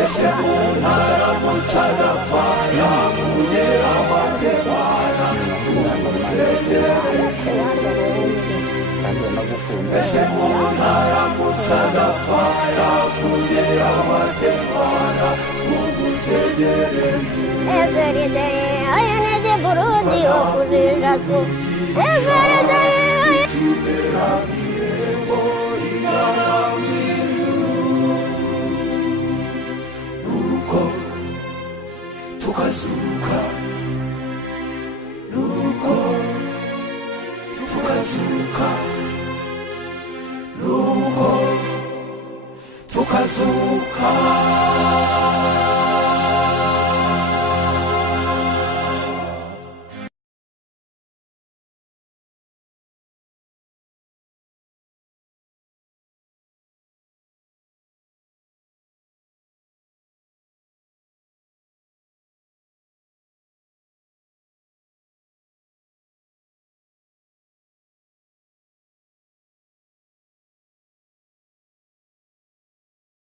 ese umuntu adapfa yakugera amatemana umutegereje ese umuntu adapfa yakugera amatemana umutegereje Every day I need a burudi okurijasu Every day tubera birembo igana mw'ijuru nuko tukazuka nuko tukazuka nuko tukazuka